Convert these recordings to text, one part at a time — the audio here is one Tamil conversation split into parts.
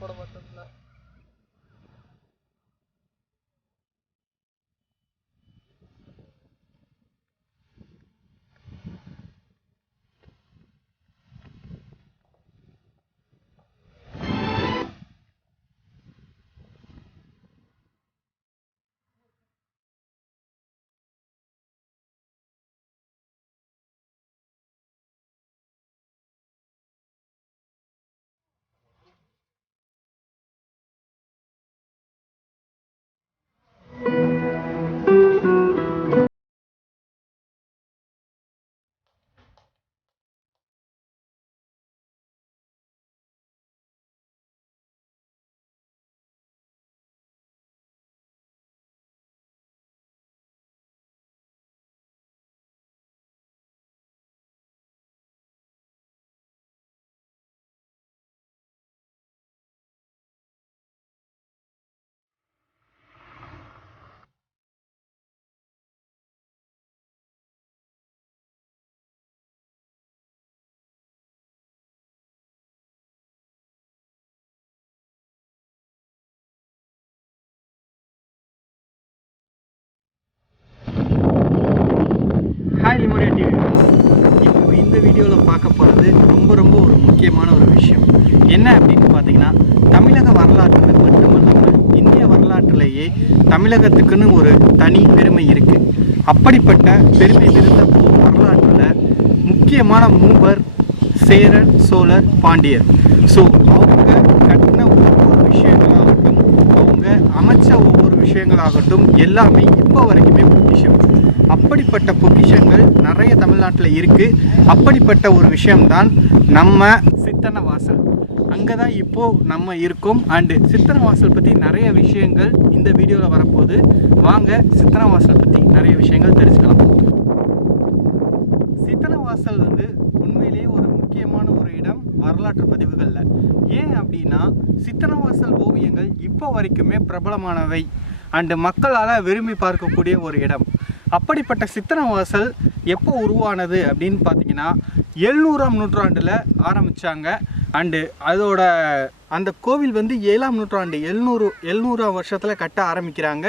போட மாட்டோம்ல. Hi லிமோரியா TV. இப்போ இந்த வீடியோவில் பார்க்க போகிறது ரொம்ப ஒரு முக்கியமான ஒரு விஷயம். என்ன அப்படின்னு பார்த்தீங்கன்னா, தமிழக வரலாற்றில் மட்டுமல்லாமல் இந்திய வரலாற்றிலேயே தமிழகத்துக்குன்னு ஒரு தனி பெருமை இருக்குது. அப்படிப்பட்ட பெருமை மிகுந்த வரலாற்றில் முக்கியமான மூவர் சேரர், சோழர், பாண்டியர். ஸோ அவங்க கட்டின ஒவ்வொரு விஷயங்களாகட்டும், அவங்க அமைச்ச ஒவ்வொரு விஷயங்களாகட்டும் எல்லாமே இப்போ வரைக்குமே பொக்கிஷம். அப்படிப்பட்ட பொக்கிஷங்கள் நிறைய தமிழ்நாட்டில் இருக்குது. அப்படிப்பட்ட ஒரு விஷயம்தான் நம்ம சித்தன்னவாசல். அங்கே தான் இப்போது நம்ம இருக்கோம். அண்டு சித்தன்னவாசல் பற்றி நிறைய விஷயங்கள் இந்த வீடியோவில் வரப்போகுது. வாங்க சித்தன்னவாசல் பற்றி நிறைய விஷயங்கள் தெரிஞ்சுக்கலாம். சித்தன்னவாசல் உண்மையிலேயே ஒரு முக்கியமான ஒரு இடம் வரலாற்று பதிவுகளில். ஏன் அப்படின்னா, சித்தன்னவாசல் ஓவியங்கள் இப்போ வரைக்குமே பிரபலமானவை அண்டு மக்களால் விரும்பி பார்க்கக்கூடிய ஒரு இடம். அப்படிப்பட்ட சித்தன்னவாசல் எப்போ உருவானது அப்படின்னு பார்த்தீங்கன்னா, 700ஆம் நூற்றாண்டில் ஆரம்பித்தாங்க. அண்டு அதோட அந்த கோவில் 7ஆம் நூற்றாண்டு 700ஆம் வருஷத்தில் கட்ட ஆரம்பிக்கிறாங்க.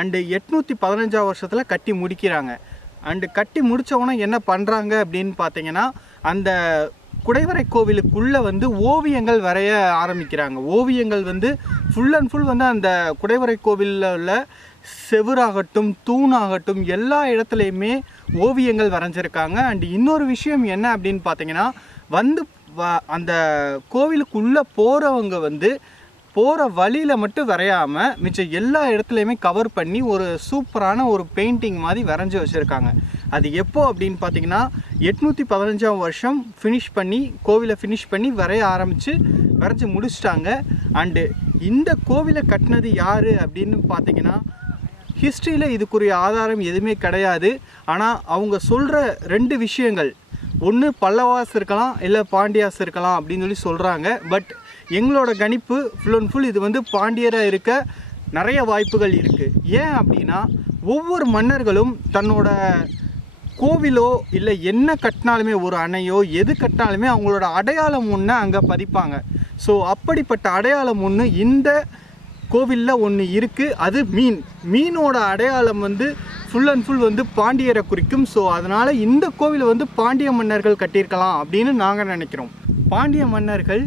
அண்டு 815ஆம் வருஷத்தில் கட்டி முடிக்கிறாங்க. அண்டு கட்டி முடித்தவொன்னே என்ன பண்ணுறாங்க அப்படின்னு பார்த்தீங்கன்னா, அந்த குடைவரை கோவிலுக்குள்ளே ஓவியங்கள் வரைய ஆரம்பிக்கிறாங்க. ஓவியங்கள் ஃபுல் அண்ட் ஃபுல் அந்த குடைவரை கோவிலில் உள்ள செவுராகட்டும், தூணாகட்டும் எல்லா இடத்துலையுமே ஓவியங்கள் வரைஞ்சிருக்காங்க. அண்ட் இன்னொரு விஷயம் என்ன அப்படின்னு பார்த்தீங்கன்னா, அந்த கோவிலுக்குள்ளே போகிறவங்க போகிற வழியில் மட்டும் வரையாமல் மிச்சம் எல்லா இடத்துலையுமே கவர் பண்ணி ஒரு சூப்பரான ஒரு பெயிண்டிங் மாதிரி வரைஞ்சி வச்சுருக்காங்க. அது எப்போ அப்படின்னு பார்த்தீங்கன்னா, 815ஆம் வருஷம் கோவிலை ஃபினிஷ் பண்ணி வரைய வரைஞ்சி முடிச்சிட்டாங்க. அண்டு இந்த கோவிலை கட்டினது யார் அப்படின்னு பார்த்தீங்கன்னா, ஹிஸ்ட்ரியில் இதுக்குரிய ஆதாரம் எதுவுமே கிடையாது. ஆனால் அவங்க சொல்கிற 2 விஷயங்கள், ஒன்று பல்லவாஸ் இருக்கலாம், இல்லை பாண்டியாஸ் இருக்கலாம் அப்படின்னு சொல்கிறாங்க. பட் எங்களோட கணிப்பு ஃபுல் அண்ட் ஃபுல் இது பாண்டியராக இருக்க நிறைய வாய்ப்புகள் இருக்குது. ஏன் அப்படின்னா, ஒவ்வொரு மன்னர்களும் தன்னோட கோவிலோ இல்லை என்ன கட்டினாலுமே, ஒரு அணையோ எது கட்டினாலுமே அவங்களோட அடையாளம் ஒன்று அங்கே பதிப்பாங்க. ஸோ அப்படிப்பட்ட அடையாளம் ஒன்று இந்த கோவிலில் ஒன்று இருக்குது. அது மீனோட அடையாளம் ஃபுல் அண்ட் ஃபுல் பாண்டியரை குறிக்கும். ஸோ அதனால் இந்த கோவிலை பாண்டிய மன்னர்கள் கட்டியிருக்கலாம் அப்படின்னு நாங்கள் நினைக்கிறோம். பாண்டிய மன்னர்கள்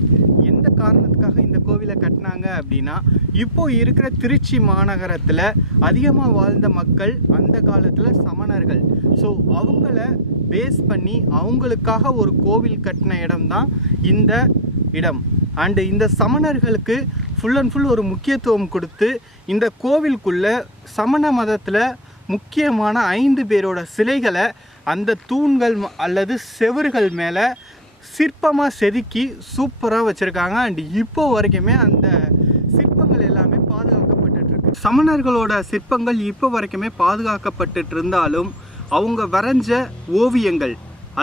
எந்த காரணத்துக்காக இந்த கோவிலை கட்டினாங்க அப்படின்னா, இப்போது இருக்கிற திருச்சி மாநகரத்தில் அதிகமாக வாழ்ந்த மக்கள் அந்த காலத்தில் சமணர்கள். ஸோ அவங்கள பேஸ் பண்ணி அவங்களுக்காக ஒரு கோவில் கட்டின இடம்தான் இந்த இடம். அண்டு இந்த சமணர்களுக்கு ஃபுல் அண்ட் ஃபுல் ஒரு முக்கியத்துவம் கொடுத்து இந்த கோவிலுக்குள்ளே சமண மதத்தில் முக்கியமான 5 பேரோட சிலைகளை அந்த தூண்கள் அல்லது செவறுகள் மேலே சிற்பமாக செதுக்கி சூப்பராக வச்சுருக்காங்க. அண்டு இப்போ வரைக்குமே அந்த சிற்பங்கள் எல்லாமே பாதுகாக்கப்பட்டுருக்கு. சமணர்களோட சிற்பங்கள் இப்போ வரைக்குமே பாதுகாக்கப்பட்டு இருந்தாலும் அவங்க வரைஞ்ச ஓவியங்கள்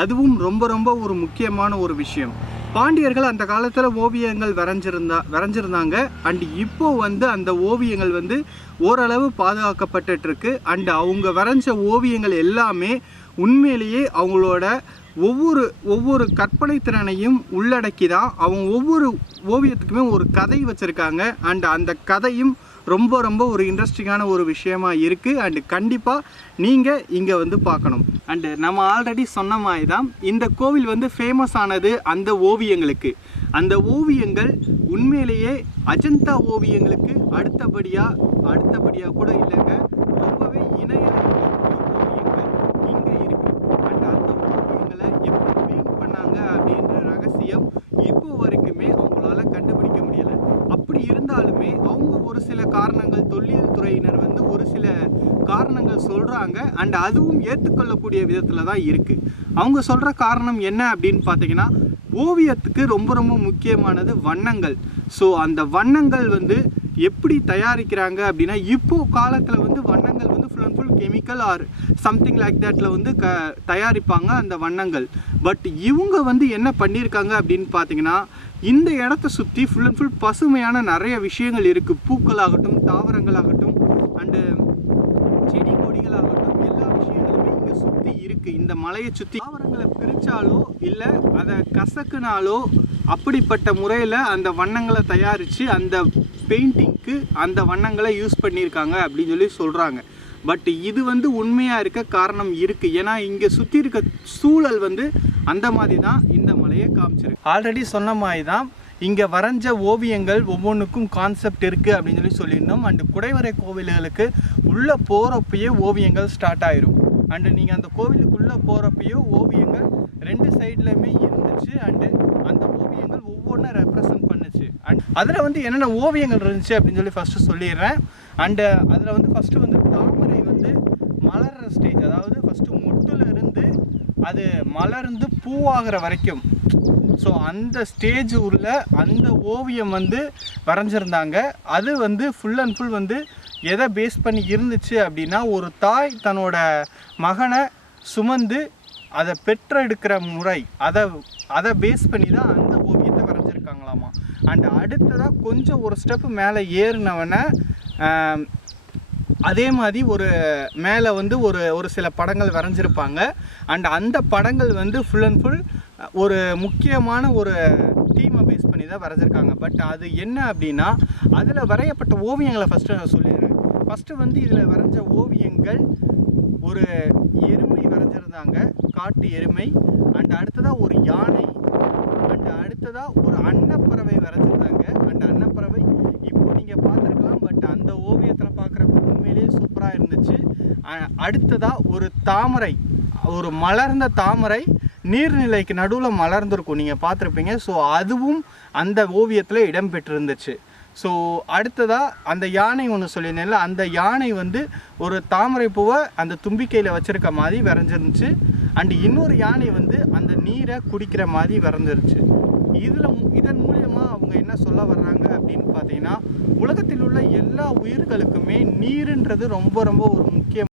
அதுவும் ரொம்ப ஒரு முக்கியமான ஒரு விஷயம். பாண்டியர்கள் அந்த காலத்தில் ஓவியங்கள் வரைஞ்சிருந்தாங்க. அண்டு இப்போ அந்த ஓவியங்கள் ஓரளவு பாதுகாக்கப்பட்டுருக்கு. அண்டு அவங்க வரைஞ்ச ஓவியங்கள் எல்லாமே உண்மையிலேயே அவங்களோட ஒவ்வொரு கற்பனை திறனையும் உள்ளடக்கி தான் அவங்க ஒவ்வொரு ஓவியத்துக்குமே ஒரு கதை வச்சுருக்காங்க. அண்ட் அந்த கதையும் ரொம்ப ஒரு இன்ட்ரெஸ்டிங்கான ஒரு விஷயமா இருக்குது. அண்டு கண்டிப்பாக நீங்கள் இங்கே வந்து பார்க்கணும். அண்டு நம்ம ஆல்ரெடி சொன்ன மாதிரி தான் இந்த கோவில் வந்து ஃபேமஸ் ஆனது அந்த ஓவியங்களுக்கு. அந்த ஓவியங்கள் உண்மையிலேயே அஜந்தா ஓவியங்களுக்கு அடுத்தபடியாக கூட இல்லைங்க, ரொம்பவே இணையாக ஓவியங்கள் இங்கே இருக்குது. அண்ட் அந்த ஓவியங்களை எப்படி பெயிண்ட் பண்ணாங்க அப்படின்ற ரகசியம் இப்போ வரைக்குமே அவங்களால கண்டுபிடிக்க முடியலை. அப்படி இருந்தாலுமே அவங்க ஒரு சில காரணங்கள், தொல்லியல் துறையினர் வந்து ஒரு சில காரணங்கள் சொல்கிறாங்க. அண்ட் அதுவும் ஏற்றுக்கொள்ளக்கூடிய விதத்தில் தான் இருக்குது. அவங்க சொல்கிற காரணம் என்ன அப்படின்னு பார்த்தீங்கன்னா, ஓவியத்துக்கு ரொம்ப முக்கியமானது வண்ணங்கள். ஸோ அந்த வண்ணங்கள் வந்து எப்படி தயாரிக்கிறாங்க அப்படின்னா, இப்போது காலத்தில் வந்து வண்ணங்கள் வந்து full and full chemical or something like தேட்டில் வந்து தயாரிப்பாங்க அந்த வண்ணங்கள். பட் இவங்க வந்து என்ன பண்ணியிருக்காங்க அப்படின்னு பார்த்தீங்கன்னா, இந்த இடத்த சுற்றி ஃபுல் அண்ட் ஃபுல் பசுமையான நிறைய விஷயங்கள் இருக்குது. பூக்களாகட்டும், தாவரங்களாகட்டும், அண்டு செடி கொடிகளாகட்டும், எல்லா விஷயங்களுமே இங்கே சுற்றி இருக்குது. இந்த மலையை சுற்றி தாவரங்களை பிரித்தாலோ இல்லை அதை கசக்குனாலோ அப்படிப்பட்ட முறையில் அந்த வண்ணங்களை தயாரித்து அந்த பெயிண்டிங்க்கு அந்த வண்ணங்களை யூஸ் பண்ணியிருக்காங்க அப்படின்னு சொல்லி சொல்கிறாங்க. பட் இது வந்து உண்மையாக இருக்க காரணம் இருக்குது. ஏன்னா இங்கே சுற்றி இருக்க சூழல் வந்து அந்த மாதிரி தான் இந்த மலையை காமிச்சிருக்கு. ஆல்ரெடி சொன்ன மாதிரி தான் இங்கே வரைஞ்ச ஓவியங்கள் ஒவ்வொன்றுக்கும் கான்செப்ட் இருக்குது அப்படின்னு சொல்லியிருந்தோம். அண்டு குடைவரை கோவில்களுக்கு உள்ளே போகிறப்பயே ஓவியங்கள் ஸ்டார்ட் ஆயிரும். அண்டு நீங்கள் அந்த கோவிலுக்குள்ளே போகிறப்பையோ ஓவியங்கள் 2 சைட்லையுமே இருந்துச்சு. அண்டு அந்த ஓவியங்கள் ஒவ்வொன்றும் ரெப்ரசன்ட் பண்ணுச்சு. அண்ட் அதில் வந்து என்னென்ன ஓவியங்கள் இருந்துச்சு அப்படின்னு சொல்லி ஃபஸ்ட்டு சொல்லிடுறேன். அண்டு அதில் வந்து ஃபஸ்ட்டு வந்து தாமரை வந்து மலர்ற ஸ்டேஜ், அதாவது ஃபஸ்ட்டு மொட்டில் இருந்து அது மலர்ந்து பூவாகிற வரைக்கும், ஸோ அந்த ஸ்டேஜ் உள்ள அந்த ஓவியம் வந்து வரைஞ்சிருந்தாங்க. அது வந்து ஃபுல் அண்ட் ஃபுல் வந்து எதை பேஸ் பண்ணி இருந்துச்சு அப்படின்னா, ஒரு தாய் தன்னோட மகனை சுமந்து அதை பெற்றெடுக்கிற முறை, அதை பேஸ் பண்ணி தான் அந்த ஓவியத்தை வரைஞ்சிருக்காங்களாமா. அண்ட் அடுத்ததாக கொஞ்சம் ஒரு ஸ்டெப்பு மேலே ஏறினவனை அதே மாதிரி ஒரு மேலே வந்து ஒரு சில படங்கள் வரைஞ்சிருப்பாங்க. அண்ட் அந்த படங்கள் வந்து ஃபுல் அண்ட் ஃபுல் ஒரு முக்கியமான ஒரு தீமை பேஸ் பண்ணி தான் வரைஞ்சிருக்காங்க. பட் அது என்ன அப்படின்னா, அதில் வரையப்பட்ட ஓவியங்களை ஃபஸ்ட்டு நான் சொல்லிடுறேன். ஃபஸ்ட்டு வந்து இதில் வரைஞ்ச ஓவியங்கள் ஒரு எருமை வரைஞ்சிருந்தாங்க, காட்டு எருமை. அண்ட் அடுத்ததாக ஒரு யானை, அண்ட் அடுத்ததாக ஒரு அன்னப்பறவை வரைஞ்சிருந்தாங்க. அண்ட் அன்னப்பறவை இப்போ நீங்கள் பார்த்துருக்கலாம், பட் அந்த ஓவியத்தில் பார்க்குறப்ப உண்மையிலேயே சூப்பராக இருந்துச்சு. அடுத்ததாக ஒரு தாமரை, ஒரு மலர்ந்த தாமரை நீர்நிலைக்கு நடுவில் மலர்ந்துருக்கும், நீங்கள் பார்த்துருப்பீங்க. ஸோ அதுவும் அந்த ஓவியத்தில் இடம்பெற்றிருந்துச்சு. ஸோ அடுத்ததாக அந்த யானை ஒன்று சொல்லியிருந்தேன்ல, அந்த யானை வந்து ஒரு தாமரை பூவை அந்த தும்பிக்கையில் வச்சுருக்க மாதிரி வரைஞ்சிருந்துச்சு. அண்டு இன்னொரு யானை வந்து அந்த நீரை குடிக்கிற மாதிரி வரைஞ்சிருச்சு. இதன் மூலியமாக அவங்க என்ன சொல்ல வர்றாங்க அப்படின்னு பார்த்தீங்கன்னா, உலகத்தில் உள்ள எல்லா உயிர்களுக்குமே நீருன்றது ரொம்ப ஒரு முக்கியம்.